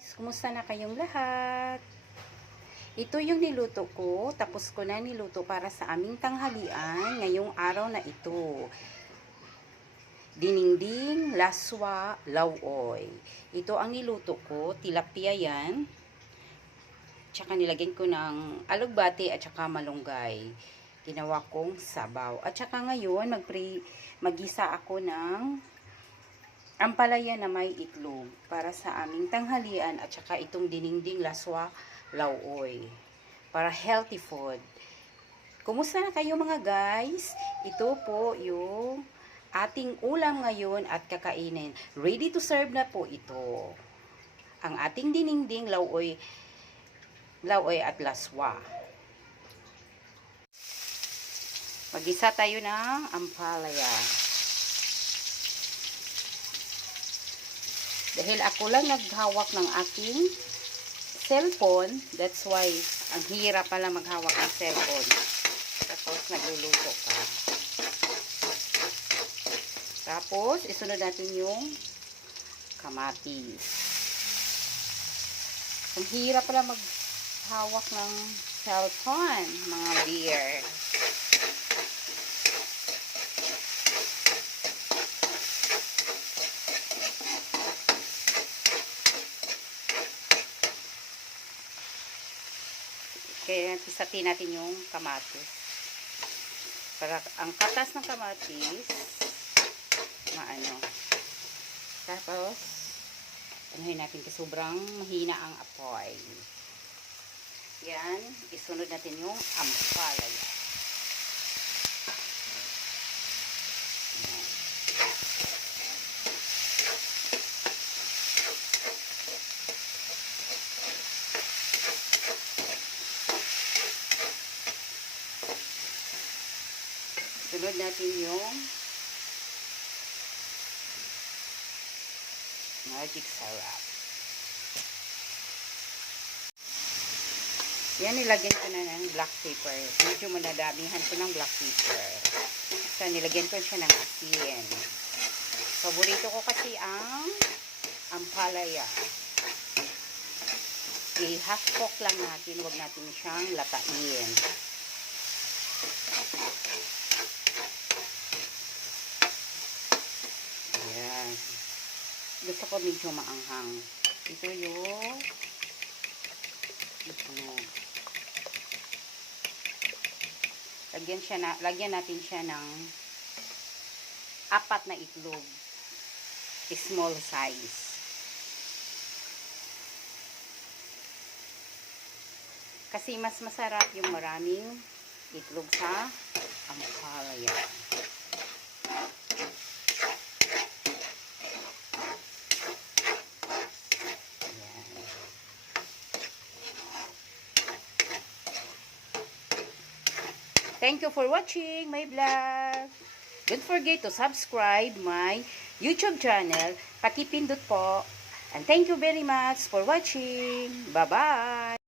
Kumusta na kayong lahat? Ito yung niluto ko. Tapos ko na niluto para sa aming tanghalian ngayong araw na ito. Dininding, laswa, lauoy. Ito ang niluto ko. Tilapia yan. Tsaka nilagyan ko ng alugbati at tsaka malunggay. Ginawa kong sabaw. At tsaka ngayon, magisa ako ng ampalaya na may itlog para sa aming tanghalian at saka itong dininding laswa lauoy para healthy food. Kumusta na kayo mga guys? Ito po yung ating ulam ngayon at kakainin. Ready to serve na po ito. Ang ating dininding lauoy at laswa. Magisa tayo ng ampalaya. Dahil ako lang naghawak ng aking cellphone, that's why ang hirap pala maghawak ng cellphone. Tapos nagluluto ka. Tapos isunod natin yung kamatis. Ang hirap pala maghawak ng cellphone, mga dear. Kaya pisatin natin yung kamatis. Para ang katas ng kamatis, maano. Tapos, anuhin natin kasi sobrang mahina ang apoy. Yan, isunod natin yung ampalaya. Yan. Sunod natin yung magic syrup. Yan, nilagyan ko na ng black pepper. Medyo manadamihan ko ng black pepper. So, nilagyan ko siya ng asin. Paborito ko kasi ang ampalaya. I-half cook lang natin. Huwag natin siyang latain. Ayan. Gusto ko medyo maanghang. Ito yung itlog. Lagyan natin siya ng 4 na itlog. Small size. Kasi mas masarap yung maraming itlog sa ampalaya. Thank you for watching my vlog. Don't forget to subscribe my YouTube channel. Pakipindot po. And thank you very much for watching. Bye-bye.